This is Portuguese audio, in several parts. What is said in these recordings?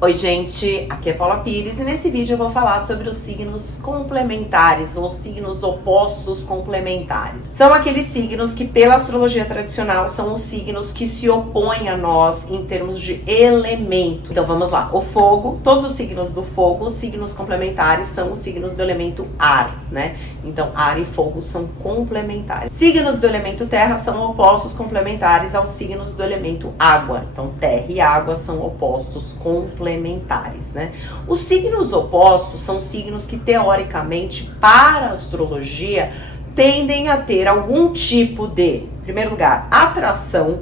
Oi gente, aqui é Paula Pires e nesse vídeo eu vou falar sobre os signos complementares ou signos opostos complementares. São aqueles signos que pela astrologia tradicional são os signos que se opõem a nós em termos de elemento. Então vamos lá, o fogo, todos os signos do fogo, os signos complementares são os signos do elemento ar, né? Então ar e fogo são complementares. Signos do elemento terra são opostos complementares aos signos do elemento água. Então terra e água são opostos complementares, né? Os signos opostos são signos que teoricamente para a astrologia tendem a ter algum tipo de, em primeiro lugar, atração,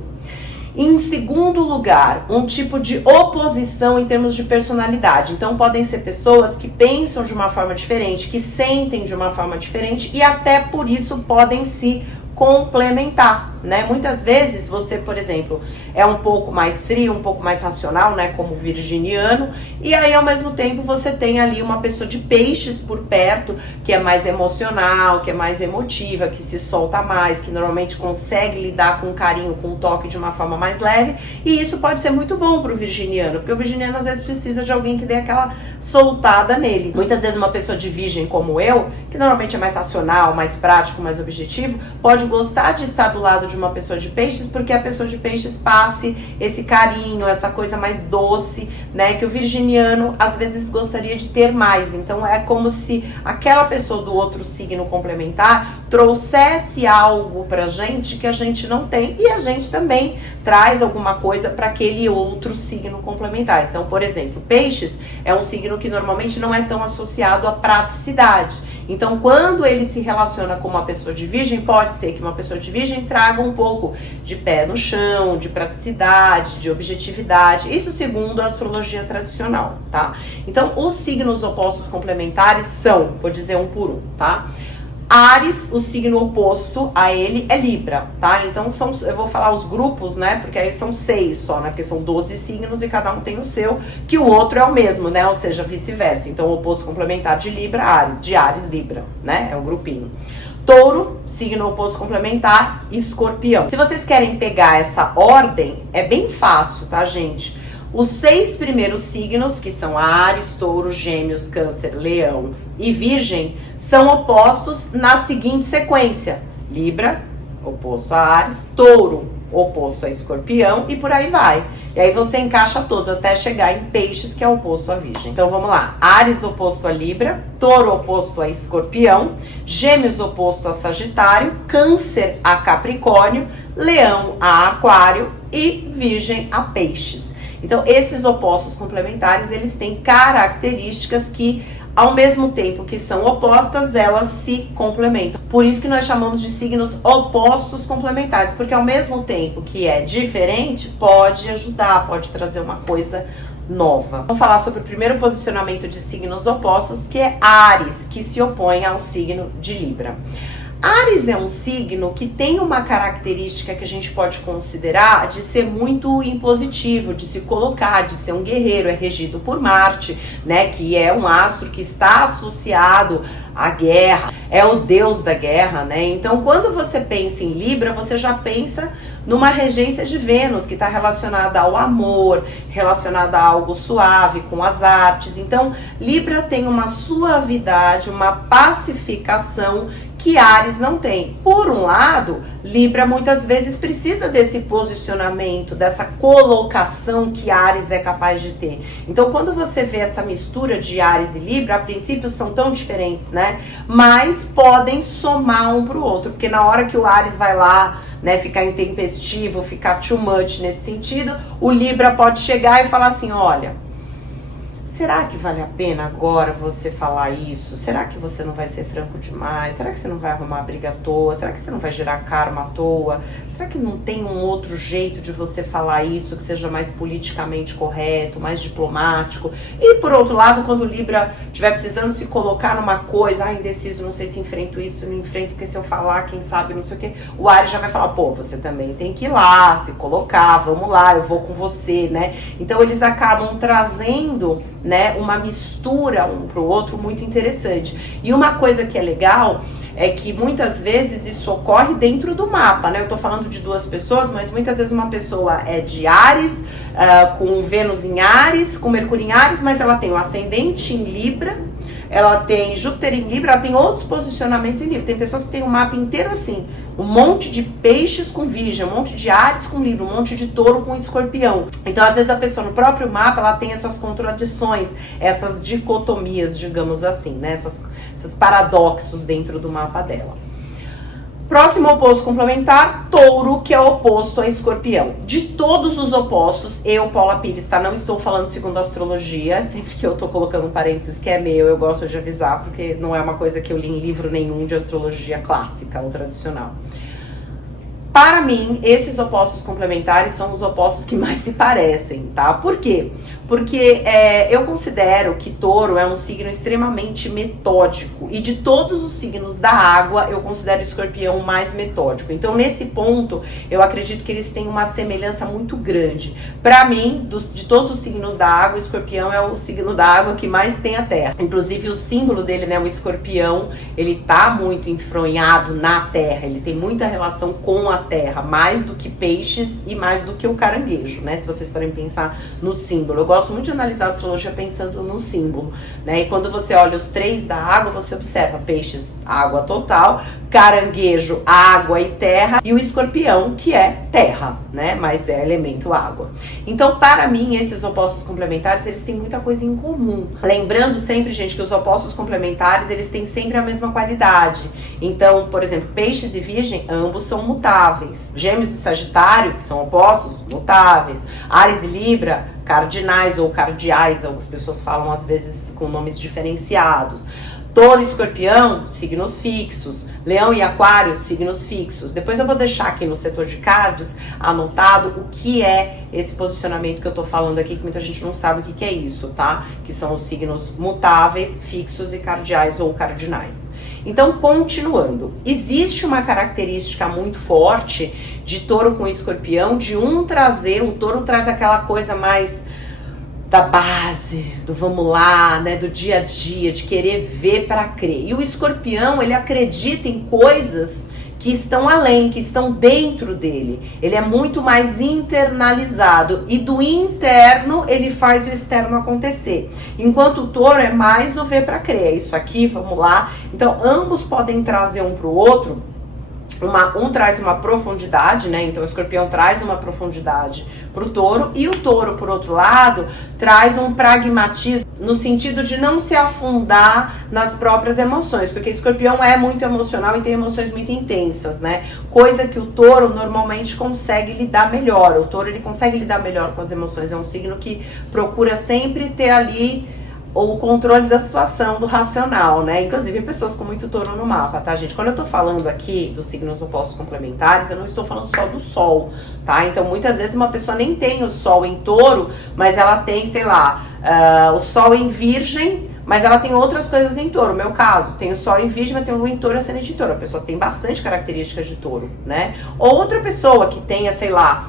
em segundo lugar, um tipo de oposição em termos de personalidade. Então podem ser pessoas que pensam de uma forma diferente, que sentem de uma forma diferente e até por isso podem se complementar, né? Muitas vezes você, por exemplo, é um pouco mais frio, um pouco mais racional, né, como virginiano, e aí ao mesmo tempo você tem ali uma pessoa de peixes por perto, que é mais emocional, que é mais emotiva, que se solta mais, que normalmente consegue lidar com carinho, com toque de uma forma mais leve, e isso pode ser muito bom pro virginiano, porque o virginiano às vezes precisa de alguém que dê aquela soltada nele. Muitas vezes uma pessoa de virgem como eu, que normalmente é mais racional, mais prático, mais objetivo, pode gostar de estar do lado de uma pessoa de peixes, porque a pessoa de peixes passe esse carinho, essa coisa mais doce, né, que o virginiano às vezes gostaria de ter mais. Então é como se aquela pessoa do outro signo complementar trouxesse algo pra gente que a gente não tem, e a gente também traz alguma coisa para aquele outro signo complementar. Então, por exemplo, peixes é um signo que normalmente não é tão associado à praticidade. Então, quando ele se relaciona com uma pessoa de virgem, pode ser que uma pessoa de virgem traga um pouco de pé no chão, de praticidade, de objetividade. Isso segundo a astrologia tradicional, tá? Então, os signos opostos complementares são, vou dizer um por um, tá? Áries, o signo oposto a ele é Libra, tá? Então eu vou falar os grupos, né? Porque aí são 6 só, né? Porque são 12 signos e cada um tem o seu, que o outro é o mesmo, né? Ou seja, vice-versa. Então o oposto complementar de Libra, Áries, de Áries, Libra, né? É o grupinho. Touro, signo oposto complementar, Escorpião. Se vocês querem pegar essa ordem, é bem fácil, tá, gente? Os 6 primeiros signos, que são Áries, Touro, Gêmeos, Câncer, Leão e Virgem, são opostos na seguinte sequência: Libra, oposto a Áries, Touro, oposto a Escorpião e por aí vai. E aí você encaixa todos até chegar em Peixes, que é oposto a Virgem. Então vamos lá: Áries oposto a Libra, Touro oposto a Escorpião, Gêmeos oposto a Sagitário, Câncer a Capricórnio, Leão a Aquário e Virgem a Peixes. Então, esses opostos complementares, eles têm características que, ao mesmo tempo que são opostas, elas se complementam. Por isso que nós chamamos de signos opostos complementares, porque ao mesmo tempo que é diferente, pode ajudar, pode trazer uma coisa nova. Vamos falar sobre o primeiro posicionamento de signos opostos, que é Áries, que se opõe ao signo de Libra. Áries é um signo que tem uma característica que a gente pode considerar de ser muito impositivo, de se colocar, de ser um guerreiro. É regido por Marte, né, que é um astro que está associado à guerra, é o deus da guerra, né? Então, quando você pensa em Libra, você já pensa numa regência de Vênus, que está relacionada ao amor, relacionada a algo suave, com as artes. Então, Libra tem uma suavidade, uma pacificação que Áries não tem. Por um lado, Libra muitas vezes precisa desse posicionamento, dessa colocação que Áries é capaz de ter. Então, quando você vê essa mistura de Áries e Libra, a princípio são tão diferentes, né? Mas podem somar um pro outro, porque na hora que o Áries vai lá, né, ficar intempestivo, ficar too much nesse sentido, o Libra pode chegar e falar assim: olha, será que vale a pena agora você falar isso? Será que você não vai ser franco demais? Será que você não vai arrumar briga à toa? Será que você não vai gerar karma à toa? Será que não tem um outro jeito de você falar isso que seja mais politicamente correto, mais diplomático? E por outro lado, quando o Libra estiver precisando se colocar numa coisa, indeciso, não sei se enfrento isso, não enfrento, porque se eu falar, quem sabe, não sei o quê, o Áries já vai falar: pô, você também tem que ir lá, se colocar, vamos lá, eu vou com você, né? Então eles acabam trazendo né, uma mistura um pro outro muito interessante. E uma coisa que é legal é que muitas vezes isso ocorre dentro do mapa, né? Eu tô falando de duas pessoas, mas muitas vezes uma pessoa é de Áries, com Vênus em Áries, com Mercúrio em Áries, mas ela tem o ascendente em Libra, ela tem Júpiter em Libra, ela tem outros posicionamentos em Libra. Tem pessoas que tem um mapa inteiro assim, um monte de peixes com Virgem, um monte de Áries com Libra, um monte de Touro com Escorpião. Então, às vezes a pessoa no próprio mapa, ela tem essas contradições, essas dicotomias, digamos assim, né? Esses paradoxos dentro do mapa dela. Próximo oposto complementar, Touro, que é oposto a Escorpião. De todos os opostos, eu, Paula Pires, tá? Não estou falando segundo a astrologia, sempre que eu tô colocando um parênteses que é meu, eu gosto de avisar, porque não é uma coisa que eu li em livro nenhum de astrologia clássica ou tradicional. Para mim, esses opostos complementares são os opostos que mais se parecem, tá? Por quê? Porque eu considero que Touro é um signo extremamente metódico. E de todos os signos da água, eu considero Escorpião mais metódico. Então, nesse ponto, eu acredito que eles têm uma semelhança muito grande. Para mim, de todos os signos da água, o Escorpião é o signo da água que mais tem a terra. Inclusive, o símbolo dele, né, o escorpião, ele tá muito enfronhado na terra. Ele tem muita relação com a terra, mais do que peixes e mais do que o caranguejo, né? Se vocês forem pensar no símbolo. Eu gosto muito de analisar a astrologia pensando no símbolo, né? E quando você olha os três da água, você observa peixes, água total, caranguejo, água e terra, e o escorpião, que é terra, né? Mas é elemento água. Então, para mim, esses opostos complementares, eles têm muita coisa em comum. Lembrando sempre, gente, que os opostos complementares, eles têm sempre a mesma qualidade. Então, por exemplo, peixes e virgem, ambos são mutáveis. Gêmeos e Sagitário, que são opostos, mutáveis. Áries e Libra, cardinais ou cardeais, algumas pessoas falam às vezes com nomes diferenciados. Touro e Escorpião, signos fixos. Leão e Aquário, signos fixos. Depois eu vou deixar aqui no setor de cards anotado o que é esse posicionamento que eu tô falando aqui, que muita gente não sabe o que é isso, tá? Que são os signos mutáveis, fixos e cardeais ou cardinais. Então, continuando, existe uma característica muito forte de Touro com Escorpião, de um trazer, o Touro traz aquela coisa mais da base, do vamos lá, né, do dia a dia, de querer ver para crer. E o Escorpião, ele acredita em coisas que estão além, que estão dentro dele. Ele é muito mais internalizado e do interno ele faz o externo acontecer. Enquanto o Touro é mais o ver para crer. Isso aqui, vamos lá. Então, ambos podem trazer um para o outro. Um traz uma profundidade, né? Então o Escorpião traz uma profundidade pro Touro, e o Touro, por outro lado, traz um pragmatismo no sentido de não se afundar nas próprias emoções, porque o Escorpião é muito emocional e tem emoções muito intensas, né? Coisa que o Touro normalmente consegue lidar melhor. O Touro, ele consegue lidar melhor com as emoções, é um signo que procura sempre ter ali o controle da situação, do racional, né? Inclusive pessoas com muito Touro no mapa, tá, gente? Quando eu tô falando aqui dos signos opostos complementares, eu não estou falando só do Sol, tá? Então, muitas vezes uma pessoa nem tem o Sol em Touro, mas ela tem, sei lá, o Sol em Virgem, mas ela tem outras coisas em Touro. No meu caso, tem o Sol em Virgem, mas tem o Lua em Touro e ascendente em Touro. A pessoa tem bastante características de Touro, né? Ou outra pessoa que tenha, sei lá,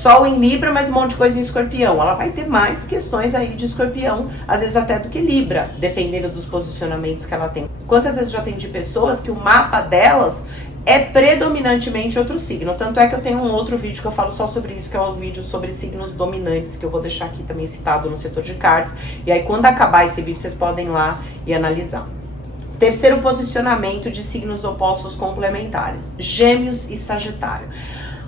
Sol em Libra, mas um monte de coisa em Escorpião. Ela vai ter mais questões aí de Escorpião, às vezes até do que Libra, dependendo dos posicionamentos que ela tem. Quantas vezes eu já atendi pessoas que o mapa delas é predominantemente outro signo. Tanto é que eu tenho um outro vídeo que eu falo só sobre isso, que é um vídeo sobre signos dominantes, que eu vou deixar aqui também citado no setor de cards. E aí, quando acabar esse vídeo, vocês podem ir lá e analisar. Terceiro posicionamento de signos opostos complementares: Gêmeos e Sagitário.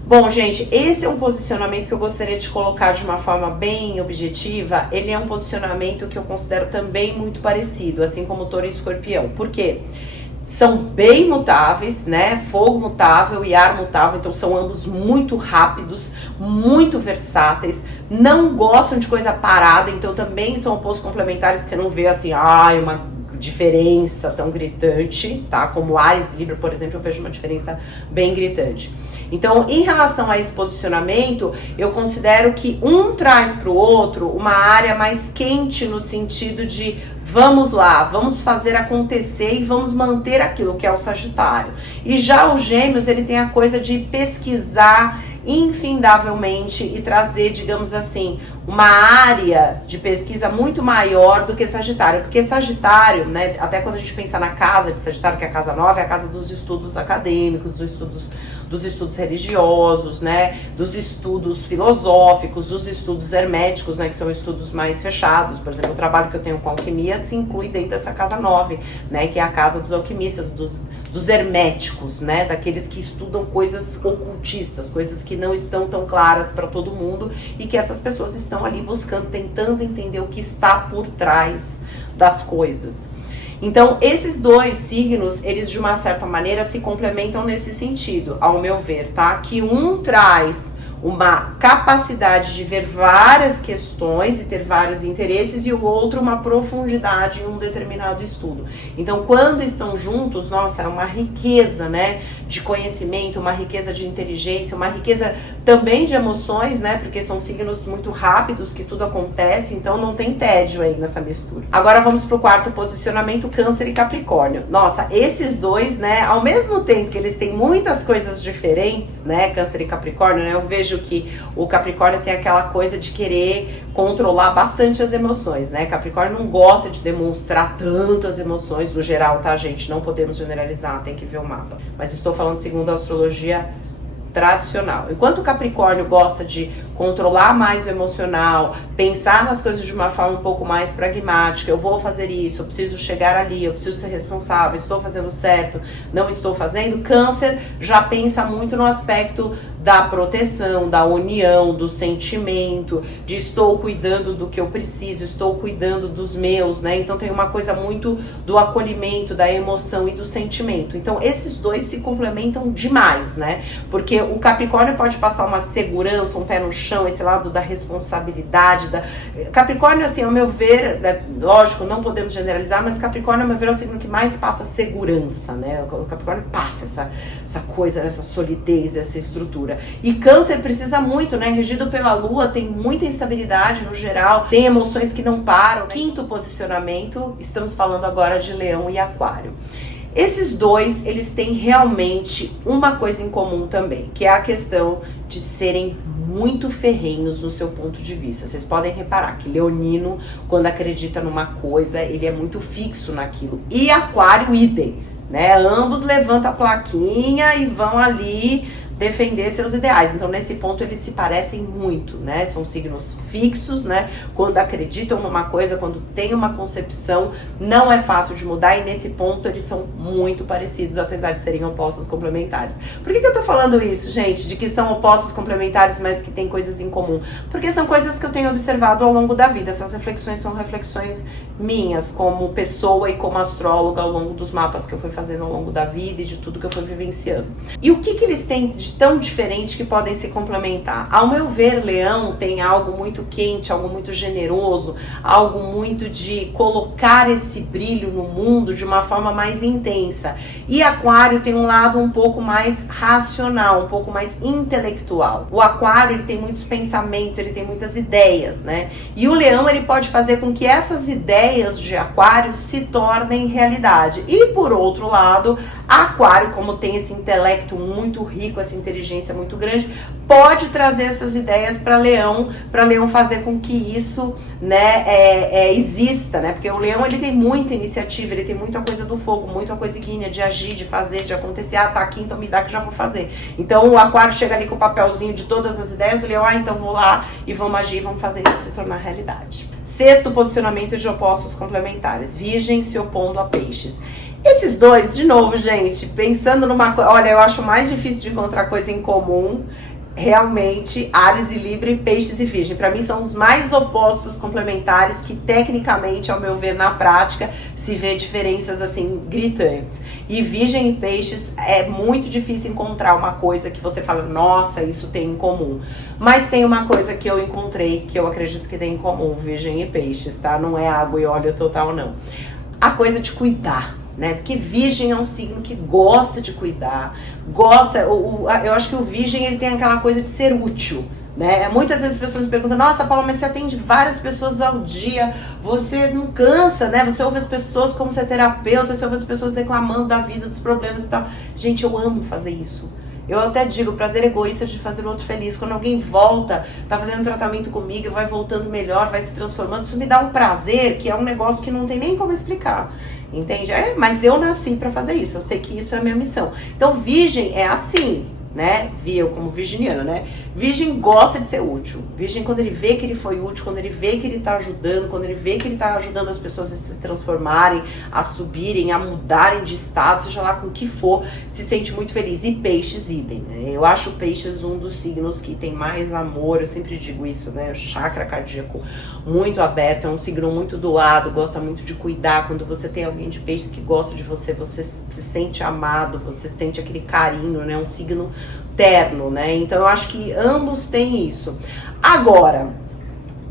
Bom, gente, esse é um posicionamento que eu gostaria de colocar de uma forma bem objetiva. Ele é um posicionamento que eu considero também muito parecido, assim como Touro e Escorpião. Por quê? São bem mutáveis, né? Fogo mutável e ar mutável, então são ambos muito rápidos, muito versáteis, não gostam de coisa parada, então também são opostos complementares que você não vê assim, uma diferença tão gritante, tá? Como Áries e Libra, por exemplo, eu vejo uma diferença bem gritante. Então, em relação a esse posicionamento, eu considero que um traz para o outro uma área mais quente no sentido de vamos lá, vamos fazer acontecer e vamos manter aquilo, que é o Sagitário. E já os Gêmeos, ele tem a coisa de pesquisar infindavelmente e trazer, digamos assim, uma área de pesquisa muito maior do que Sagitário, porque Sagitário, né, até quando a gente pensa na casa de Sagitário, que é a casa 9, é a casa dos estudos acadêmicos, dos estudos religiosos, né, dos estudos filosóficos, dos estudos herméticos, né, que são estudos mais fechados. Por exemplo, o trabalho que eu tenho com alquimia se inclui dentro dessa casa 9, né, que é a casa dos alquimistas, dos herméticos, né, daqueles que estudam coisas ocultistas, coisas que não estão tão claras para todo mundo e que essas pessoas estão ali buscando, tentando entender o que está por trás das coisas. Então, esses dois signos, eles de uma certa maneira se complementam nesse sentido, ao meu ver, tá? Que um traz uma capacidade de ver várias questões e ter vários interesses, e o outro uma profundidade em um determinado estudo. Então, quando estão juntos, nossa, é uma riqueza, né, de conhecimento, uma riqueza de inteligência, uma riqueza também de emoções, né, porque são signos muito rápidos, que tudo acontece, então não tem tédio aí nessa mistura. Agora vamos pro quarto posicionamento, Câncer e Capricórnio. Nossa, esses dois, né, ao mesmo tempo que eles têm muitas coisas diferentes, né, Câncer e Capricórnio, né, eu vejo que o Capricórnio tem aquela coisa de querer controlar bastante as emoções, né? Capricórnio não gosta de demonstrar tantas emoções no geral, tá, gente? Não podemos generalizar, tem que ver o mapa. Mas estou falando segundo a astrologia tradicional. Enquanto o Capricórnio gosta de controlar mais o emocional, pensar nas coisas de uma forma um pouco mais pragmática, eu vou fazer isso, eu preciso chegar ali, eu preciso ser responsável, estou fazendo certo, não estou fazendo, Câncer já pensa muito no aspecto da proteção, da união, do sentimento, de estou cuidando do que eu preciso, estou cuidando dos meus, né? Então tem uma coisa muito do acolhimento, da emoção e do sentimento. Então esses dois se complementam demais, né? Porque o Capricórnio pode passar uma segurança, um pé no chão, esse lado da responsabilidade. Capricórnio, assim, ao meu ver, né, lógico, não podemos generalizar, mas Capricórnio, ao meu ver, é o signo que mais passa segurança, né? O Capricórnio passa essa coisa, essa solidez, essa estrutura. E Câncer precisa muito, né? Regido pela Lua, tem muita instabilidade no geral, tem emoções que não param. Quinto posicionamento, estamos falando agora de Leão e Aquário. Esses dois, eles têm realmente uma coisa em comum também, que é a questão de serem muito ferrenhos no seu ponto de vista. Vocês podem reparar que leonino, quando acredita numa coisa, ele é muito fixo naquilo. E Aquário, idem, né? Ambos levantam a plaquinha e vão ali defender seus ideais. Então, nesse ponto, eles se parecem muito, né? São signos fixos, né? Quando acreditam numa coisa, quando tem uma concepção, não é fácil de mudar, e nesse ponto eles são muito parecidos, apesar de serem opostos complementares. Por que eu tô falando isso, gente? De que são opostos complementares, mas que têm coisas em comum? Porque são coisas que eu tenho observado ao longo da vida. Essas reflexões são reflexões minhas, como pessoa e como astróloga, ao longo dos mapas que eu fui fazendo ao longo da vida e de tudo que eu fui vivenciando. E o que eles têm de tão diferente que podem se complementar? Ao meu ver, Leão tem algo muito quente, algo muito generoso, algo muito de colocar esse brilho no mundo de uma forma mais intensa. E Aquário tem um lado um pouco mais racional, um pouco mais intelectual. O Aquário, ele tem muitos pensamentos, ele tem muitas ideias, né? E o Leão, ele pode fazer com que essas ideias de Aquário se tornem realidade. E por outro lado, Aquário, como tem esse intelecto muito rico, essa inteligência muito grande, pode trazer essas ideias para Leão fazer com que isso, né, exista, né? Porque o Leão, ele tem muita iniciativa, ele tem muita coisa do fogo, muita coisa guinha, de agir, de fazer, de acontecer. Ah, tá aqui, então me dá que já vou fazer. Então o Aquário chega ali com o papelzinho de todas as ideias, o Leão, então vou lá e vamos agir, vamos fazer isso se tornar realidade. Sexto posicionamento de opostos complementares, Virgem se opondo a Peixes. Esses dois, de novo, gente, pensando numa coisa, olha, eu acho mais difícil de encontrar coisa em comum, realmente, Áries e Libra e Peixes e Virgem. Para mim são os mais opostos complementares que, tecnicamente, ao meu ver, na prática, se vê diferenças, assim, gritantes. E Virgem e Peixes é muito difícil encontrar uma coisa que você fala, nossa, isso tem em comum. Mas tem uma coisa que eu encontrei, que eu acredito que tem em comum, Virgem e Peixes, tá? Não é água e óleo total, não. A coisa de cuidar, né? Porque Virgem é um signo que gosta de cuidar, eu acho que o Virgem, ele tem aquela coisa de ser útil, né? Muitas vezes as pessoas me perguntam, nossa, Paula, mas você atende várias pessoas ao dia, você não cansa, né? Você ouve as pessoas como você é terapeuta, você ouve as pessoas reclamando da vida, dos problemas e tal. Gente, eu amo fazer isso. Eu até digo, prazer egoísta de fazer o outro feliz. Quando alguém volta, tá fazendo tratamento comigo, vai voltando melhor, vai se transformando, isso me dá um prazer que é um negócio que não tem nem como explicar. Entende? Mas eu nasci pra fazer isso, eu sei que isso é a minha missão. Então, virgem é assim, né? Eu como virginiana, né? Virgem gosta de ser útil. Virgem, quando ele vê que ele foi útil, quando ele vê que ele tá ajudando, quando ele vê que ele tá ajudando as pessoas a se transformarem, a subirem, a mudarem de estado, seja lá com o que for, se sente muito feliz. E peixes, idem, né? Eu acho peixes um dos signos que tem mais amor, eu sempre digo isso, né? O chakra cardíaco muito aberto, é um signo muito doado, gosta muito de cuidar. Quando você tem alguém de peixes que gosta de você, você se sente amado, você sente aquele carinho, né? Um signo terno, né? Então eu acho que ambos têm isso. Agora,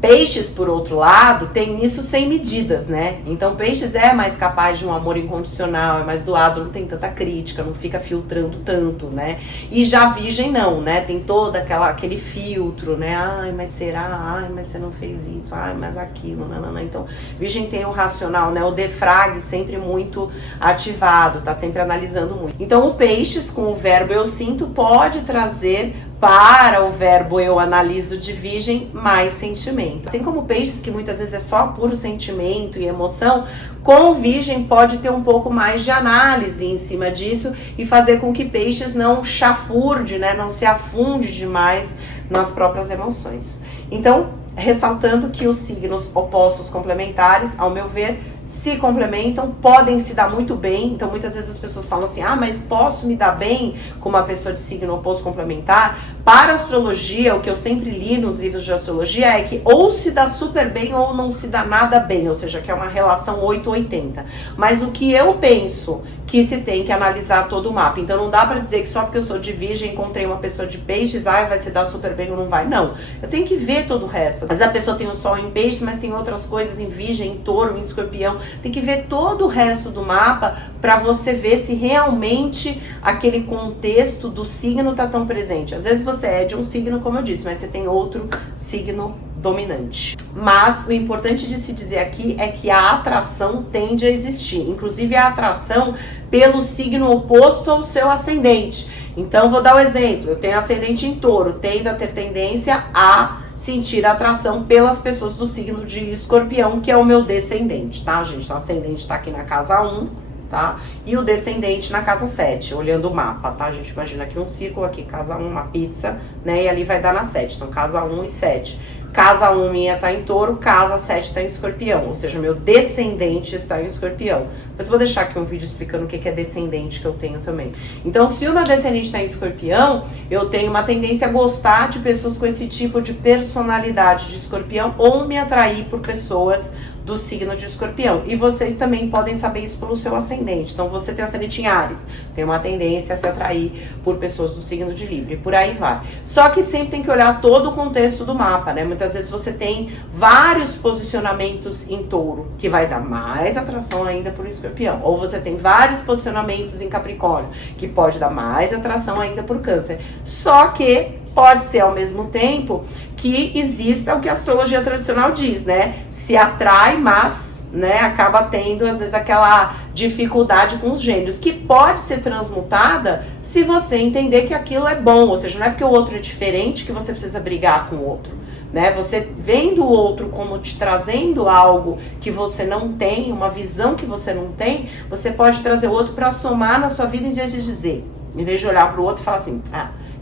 peixes, por outro lado, tem isso sem medidas, né? Então peixes é mais capaz de um amor incondicional, é mais doado, não tem tanta crítica, não fica filtrando tanto, né? E já virgem não, né? Tem todo aquele filtro, né? Ai, mas será? Ai, mas você não fez isso? Ai, mas aquilo, não. Então, virgem tem o racional, né? O defrag sempre muito ativado, tá sempre analisando muito. Então o peixes com o verbo eu sinto pode trazer para o verbo eu analiso de virgem mais sentimento. Assim como peixes, que muitas vezes é só puro sentimento e emoção, com virgem pode ter um pouco mais de análise em cima disso e fazer com que peixes não chafurde, né, não se afunde demais nas próprias emoções. Então, ressaltando que os signos opostos complementares, ao meu ver, se complementam, podem se dar muito bem. Então muitas vezes as pessoas falam assim, mas posso me dar bem com uma pessoa de signo oposto complementar? Para a astrologia, o que eu sempre li nos livros de astrologia é que ou se dá super bem ou não se dá nada bem, ou seja, que é uma relação 8-80. Mas o que eu penso que se tem que analisar todo o mapa. Então não dá pra dizer que só porque eu sou de virgem, encontrei uma pessoa de peixes, vai se dar super bem ou não vai. Não, eu tenho que ver todo o resto. Às vezes a pessoa tem o sol em peixes, mas tem outras coisas em virgem, em touro, em escorpião. Tem que ver todo o resto do mapa pra você ver se realmente aquele contexto do signo tá tão presente. Às vezes você é de um signo, como eu disse, mas você tem outro signo dominante. Mas o importante de se dizer aqui é que a atração tende a existir, inclusive a atração pelo signo oposto ao seu ascendente. Então vou dar um exemplo, eu tenho ascendente em touro, tendo a ter tendência a sentir atração pelas pessoas do signo de escorpião, que é o meu descendente, tá, gente? O ascendente tá aqui na casa 1, tá? E o descendente na casa 7, olhando o mapa, tá? A gente imagina aqui um círculo, aqui casa 1, uma pizza, né? E ali vai dar na 7, então casa 1 e 7. Casa 1 minha tá em touro, casa 7 tá em escorpião, ou seja, meu descendente está em escorpião. Mas eu vou deixar aqui um vídeo explicando o que é descendente que eu tenho também. Então, se o meu descendente está em escorpião, eu tenho uma tendência a gostar de pessoas com esse tipo de personalidade de escorpião ou me atrair por pessoas do signo de escorpião. E vocês também podem saber isso pelo seu ascendente. Então, você tem ascendente em Áries, tem uma tendência a se atrair por pessoas do signo de Libra, e por aí vai. Só que sempre tem que olhar todo o contexto do mapa, né? Muitas vezes você tem vários posicionamentos em touro, que vai dar mais atração ainda por escorpião. Ou você tem vários posicionamentos em Capricórnio, que pode dar mais atração ainda por câncer. Só que pode ser ao mesmo tempo que exista o que a astrologia tradicional diz, né? Se atrai, mas, né, acaba tendo às vezes aquela dificuldade com os gêmeos, que pode ser transmutada se você entender que aquilo é bom, ou seja, não é porque o outro é diferente que você precisa brigar com o outro, né? Você vendo o outro como te trazendo algo que você não tem, uma visão que você não tem, você pode trazer o outro para somar na sua vida, em vez de dizer, em vez de olhar para o outro e falar assim,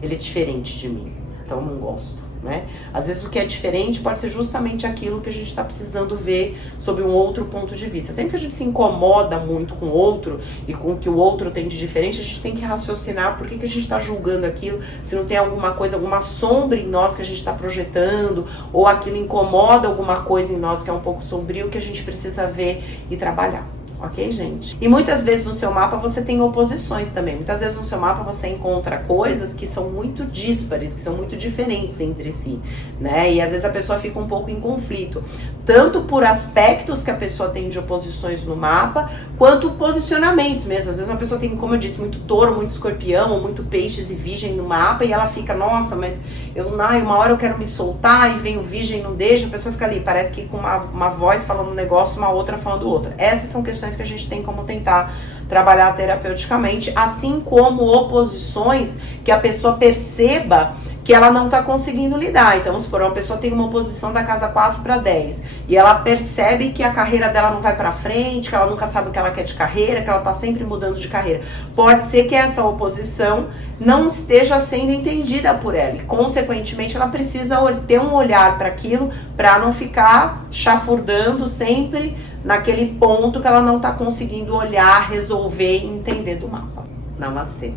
ele é diferente de mim, então eu não gosto, né? Às vezes o que é diferente pode ser justamente aquilo que a gente está precisando ver sob um outro ponto de vista. Sempre que a gente se incomoda muito com o outro e com o que o outro tem de diferente, a gente tem que raciocinar por que a gente está julgando aquilo, se não tem alguma coisa, alguma sombra em nós que a gente está projetando, ou aquilo incomoda alguma coisa em nós que é um pouco sombrio que a gente precisa ver e trabalhar. Ok, gente? E muitas vezes no seu mapa você tem oposições também. Muitas vezes no seu mapa você encontra coisas que são muito díspares, que são muito diferentes entre si, né? E às vezes a pessoa fica um pouco em conflito, tanto por aspectos que a pessoa tem de oposições no mapa, quanto posicionamentos mesmo. Às vezes uma pessoa tem, como eu disse, muito touro, muito escorpião, ou muito peixes e virgem no mapa, e ela fica, nossa, mas uma hora eu quero me soltar, e vem o virgem e não deixa, a pessoa fica ali, parece que com uma voz falando um negócio, uma outra falando outra. Essas são questões situações que a gente tem como tentar trabalhar terapeuticamente, assim como oposições que a pessoa perceba que ela não está conseguindo lidar. Então, vamos supor, uma pessoa tem uma oposição da casa 4 para 10 e ela percebe que a carreira dela não vai para frente, que ela nunca sabe o que ela quer de carreira, que ela está sempre mudando de carreira. Pode ser que essa oposição não esteja sendo entendida por ela e, consequentemente, ela precisa ter um olhar para aquilo para não ficar chafurdando sempre naquele ponto que ela não está conseguindo olhar, resolver e entender do mapa. Namastê.